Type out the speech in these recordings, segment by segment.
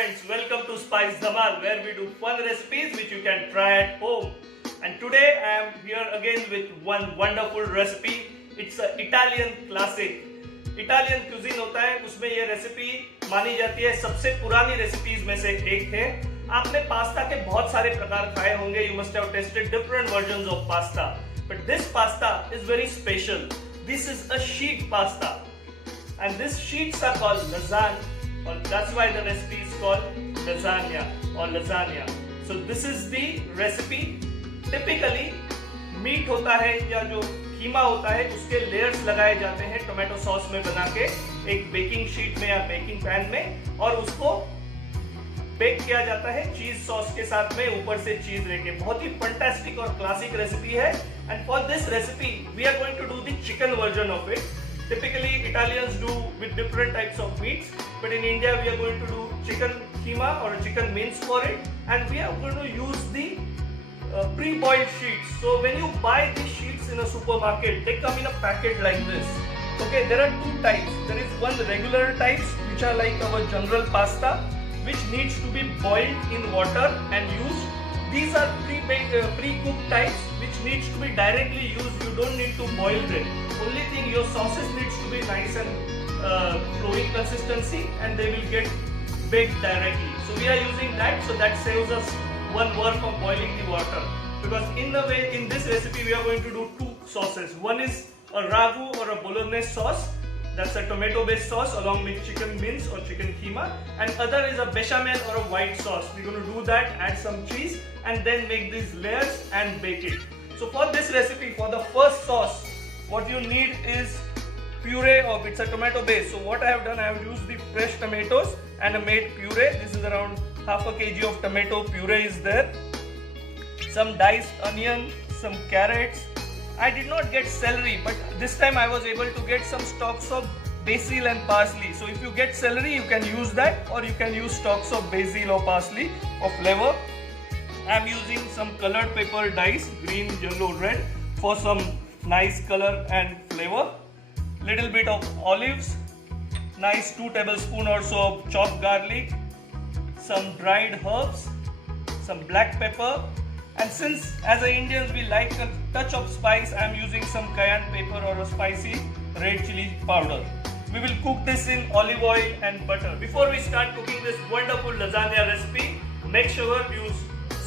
friends, welcome to Spice Dhamal, where we do fun recipes which you can try at home. And today I am here again with one wonderful recipe. It's an Italian classic. Italian cuisine होता है, उसमें ये recipe मानी जाती है सबसे पुरानी recipes में से एक है. आपने पास्ता के बहुत सारे प्रकार खाए होंगे. You must have tasted different versions of pasta, but this pasta is very special. This is a sheet pasta, and these sheets are called lasagna. Or that's why the recipe is called lasagna or lasagna. So this is the recipe. Typically meat होता है या जो कीमा होता है उसके layers लगाए जाते हैं टोमेटो सॉस में बना के एक बेकिंग शीट में या बेकिंग पैन में, और उसको बेक किया जाता है चीज सॉस के साथ में, ऊपर से चीज लेके. बहुत ही फंटास्टिक और क्लासिक रेसिपी है. And for this recipe we are going to do the chicken version of it. Typically Italians do with different types of meats, but in India we are going to do chicken keema or chicken mince for it, and we are going to use the pre-boiled sheets. So when you buy these sheets in a supermarket, they come in a packet like this. Okay, there are two types. There is one regular types which are like our general pasta, which needs to be boiled in water and used. These are pre-cooked types which needs to be directly used. You don't need to boil them. Only thing, your sauces needs to be nice and flowing consistency, and they will get baked directly. So we are using that, so that saves us one work of boiling the water. Because in this recipe we are going to do two sauces. One is a ragu or a bolognese sauce. That's a tomato-based sauce along with chicken mince or chicken keema, and other is a bechamel or a white sauce. We're going to do that, add some cheese, and then make these layers and bake it. So for this recipe, for the first sauce, what you need is puree of it's a tomato base. So what I have done, I have used the fresh tomatoes and made puree. This is around half a kg of tomato puree is there. Some diced onion, some carrots. I did not get celery, but this time I was able to get some stalks of basil and parsley. So if you get celery, you can use that, or you can use stalks of basil or parsley or flavor. I am using some colored pepper diced, green, yellow, red, for some nice color and flavor. Little bit of olives, nice 2 tablespoons or so of chopped garlic, some dried herbs, some black pepper. And since as a Indians we like a touch of spice, I am using some cayenne pepper or a spicy red chili powder. We will cook this in olive oil and butter. Before we start cooking this wonderful lasagna recipe, make sure you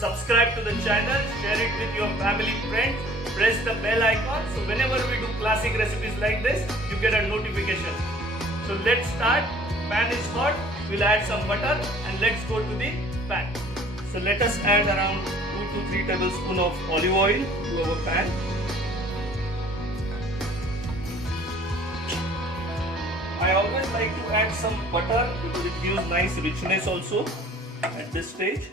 subscribe to the channel, share it with your family, friends, press the bell icon, so whenever we do classic recipes like this, you get a notification. So let's start. Pan is hot, we'll add some butter, and let's go to the pan. So let us add around 2 to 3 tablespoons of olive oil to our pan. I always like to add some butter because it gives nice richness also at this stage.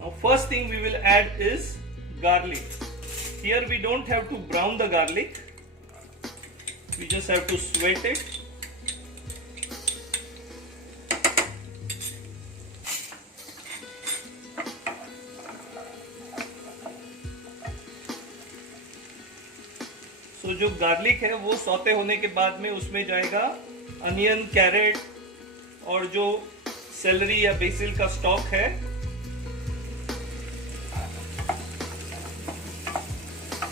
Now first thing we will add is garlic. Here we don't have to brown the garlic. We just have to sweat it. तो जो garlic है वो saute होने के बाद में उसमें जाएगा अनियन, कैरेट और जो सेलरी या बेसिल का स्टॉक है.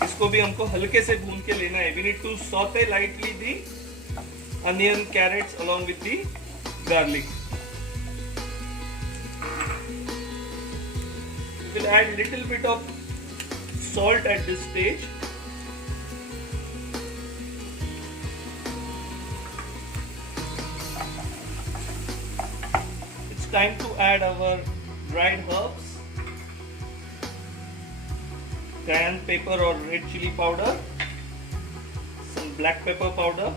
इसको भी हमको हल्के से भून के लेना है. We need to sauté lightly the onion, carrots along with the garlic. We will add little bit of salt at this stage. Time to add our dried herbs, cayenne pepper or red chili powder, some black pepper powder,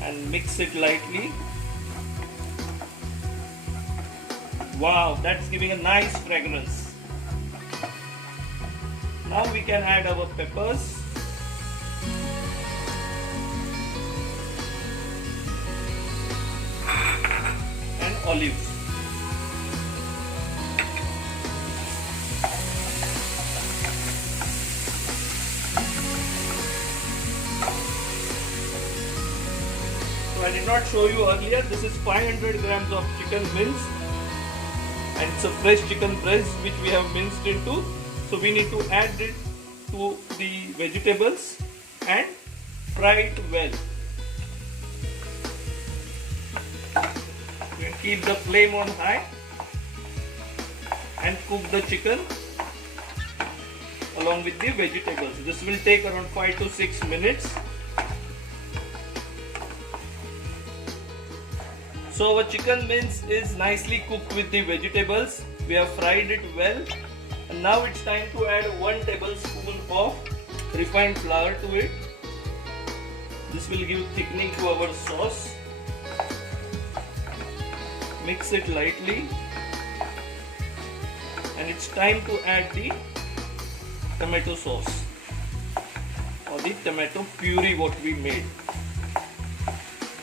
and mix it lightly. Wow, that's giving a nice fragrance. Now we can add our peppers. Olives. So I did not show you earlier. This is 500 grams of chicken mince, and it's a fresh chicken breast which we have minced into. So we need to add it to the vegetables and fry it well. We keep the flame on high and cook the chicken along with the vegetables. This will take around 5 to 6 minutes. So our chicken mince is nicely cooked with the vegetables. We have fried it well, and now it's time to add 1 tablespoon of refined flour to it. This will give thickening to our sauce. Mix it lightly, and it's time to add the tomato sauce or the tomato puree what we made.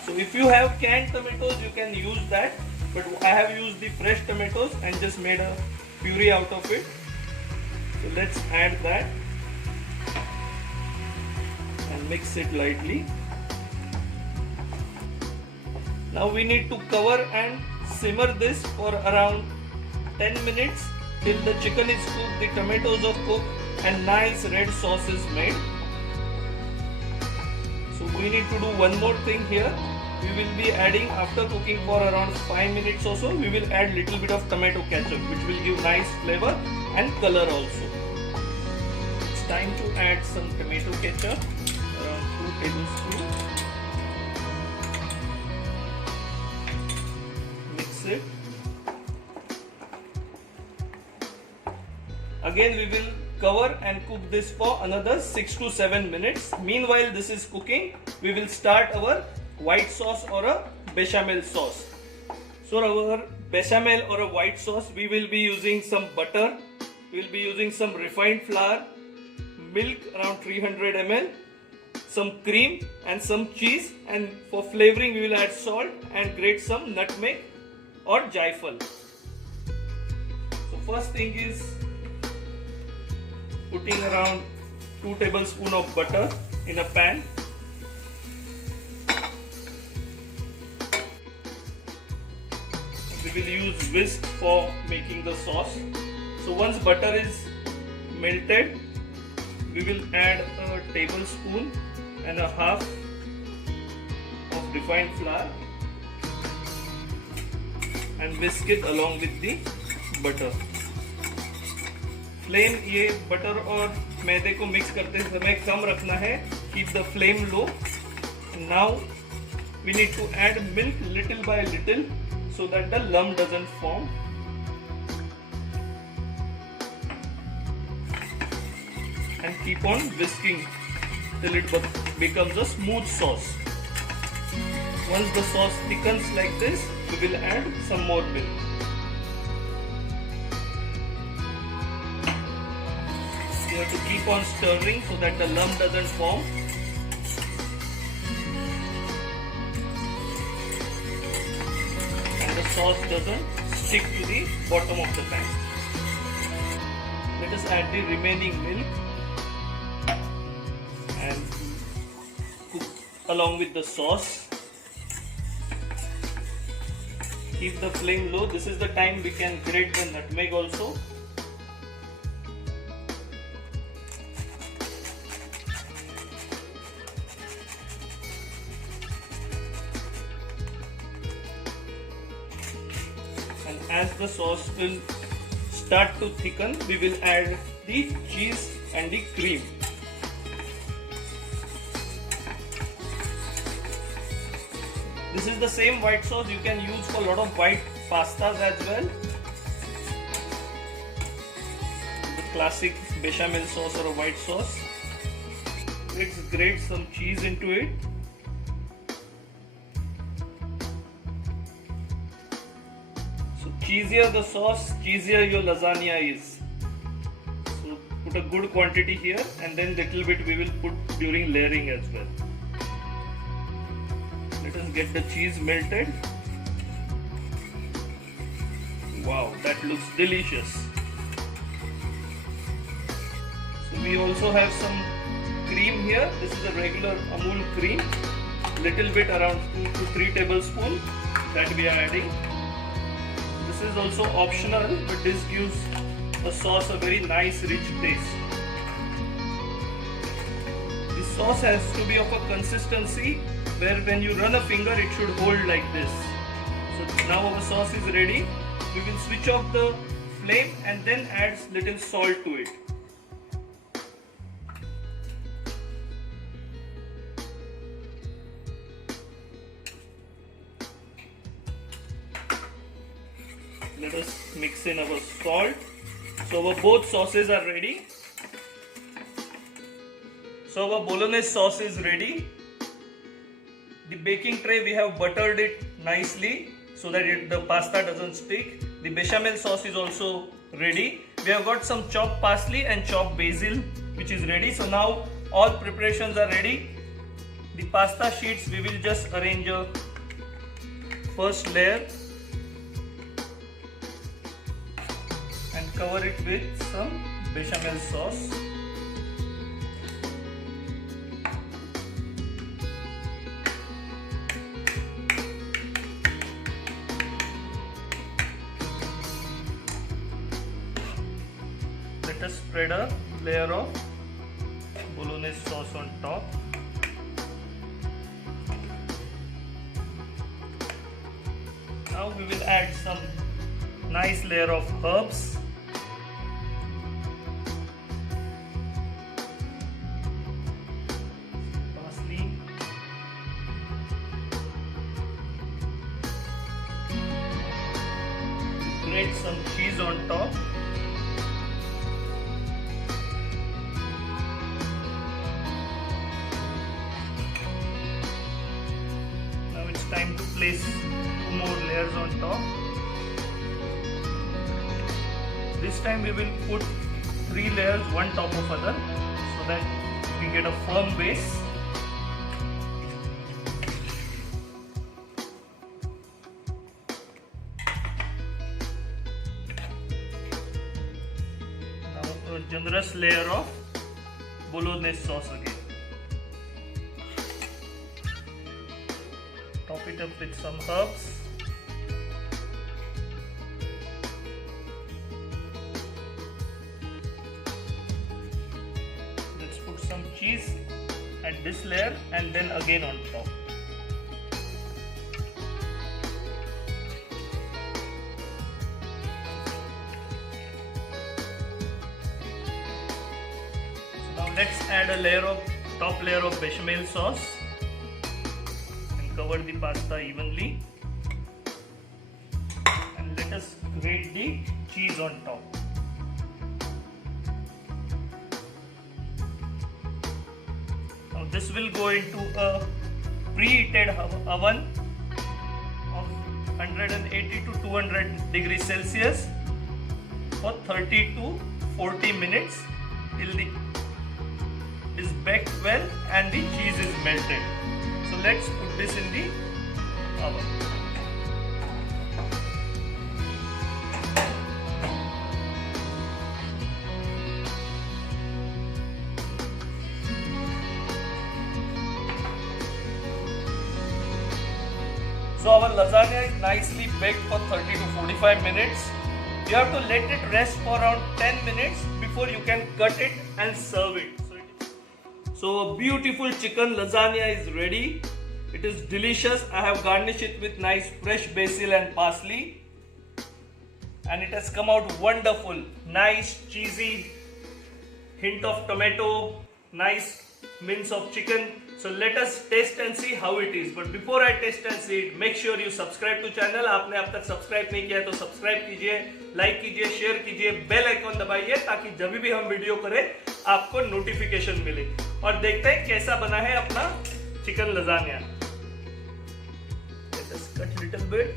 So if you have canned tomatoes, you can use that, but I have used the fresh tomatoes and just made a puree out of it. So let's add that and mix it lightly. Now we need to cover and simmer this for around 10 minutes till the chicken is cooked, the tomatoes are cooked, and nice red sauce is made. So we need to do one more thing here. We will be adding, after cooking for around 5 minutes or so, we will add little bit of tomato ketchup, which will give nice flavor and color also. It's time to add some tomato ketchup, around 2 tablespoons. Mix it. Again we will cover and cook this for another 6 to 7 minutes. Meanwhile this is cooking, we will start our white sauce or a bechamel sauce. So our bechamel or a white sauce, we will be using some butter, we will be using some refined flour, milk around 300 ml, some cream and some cheese, and for flavoring we will add salt and grate some nutmeg or jaifal. So first thing is putting around 2 tablespoons of butter in a pan. We will use whisk for making the sauce. So once butter is melted, we will add a tablespoon and a half of refined flour and whisk it along with the butter. Flame ये butter और मैदे को mix करते समय कम रखना है. Keep the flame low. Now we need to add milk little by little so that the lump doesn't form. And keep on whisking till it becomes a smooth sauce. Once the sauce thickens like this, we will add some more milk. You have to keep on stirring so that the lump doesn't form. And the sauce doesn't stick to the bottom of the pan. Let us add the remaining milk and cook along with the sauce. Keep the flame low. This is the time we can grate the nutmeg also. And as the sauce will start to thicken, we will add the cheese and the cream. This is the same white sauce you can use for a lot of white pastas as well. The classic bechamel sauce or a white sauce. Let's grate some cheese into it. So cheesier the sauce, cheesier your lasagna is. So put a good quantity here, and then little bit we will put during layering as well. Let us get the cheese melted. Wow, that looks delicious. So we also have some cream here. This is a regular Amul cream. little bit, around 2 to 3 tablespoons that we are adding. This is also optional, but this gives the sauce a very nice rich taste. The sauce has to be of a consistency where when you run a finger it should hold like this. So now our sauce is ready. We will switch off the flame and then add little salt to it. Let us mix in our salt. So our both sauces are ready. So our bolognese sauce is ready. The baking tray, we have buttered it nicely so that the pasta doesn't stick. The bechamel sauce is also ready. We have got some chopped parsley and chopped basil which is ready. So now all preparations are ready. The pasta sheets, we will just arrange a first layer and cover it with some bechamel sauce. Let us spread a layer of bolognese sauce on top. Now we will add some nice layer of herbs. Parsley. Grate some cheese on top. Time to place 2 more layers on top. This time we will put 3 layers one top of other so that we get a firm base. Now a generous layer of bolognese sauce again. Top it up with some herbs. Let's put some cheese at this layer and then again on top. So now let's add a top layer of bechamel sauce. Cover the pasta evenly and let us grate the cheese on top. Now this will go into a preheated oven of 180 to 200 degrees Celsius for 30 to 40 minutes till it is baked well and the cheese is melted. So let's put this in the oven. So our lasagna is nicely baked for 30 to 45 minutes. You have to let it rest for around 10 minutes before you can cut it and serve it. So a beautiful chicken lasagna is ready. It is delicious. I have garnished it with nice fresh basil and parsley. And it has come out wonderful. Nice cheesy hint of tomato, nice mince of chicken. So let us taste and see how it is. But before I taste and see it, make sure you subscribe to channel. आपने अब तक subscribe नहीं किया है तो subscribe कीजिए, like कीजिए, share कीजिए, बेल आइकॉन दबाइए ताकि जब भी हम वीडियो करें आपको नोटिफिकेशन मिले। और देखते हैं कैसा बना है अपना chicken lasagne. Let us cut little bit.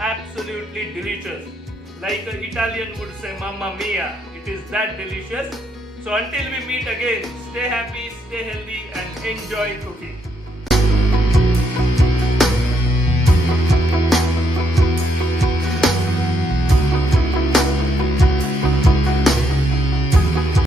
Absolutely delicious. Like an Italian would say, Mamma Mia. It is that delicious. So until we meet again, stay happy, stay healthy and enjoy cooking.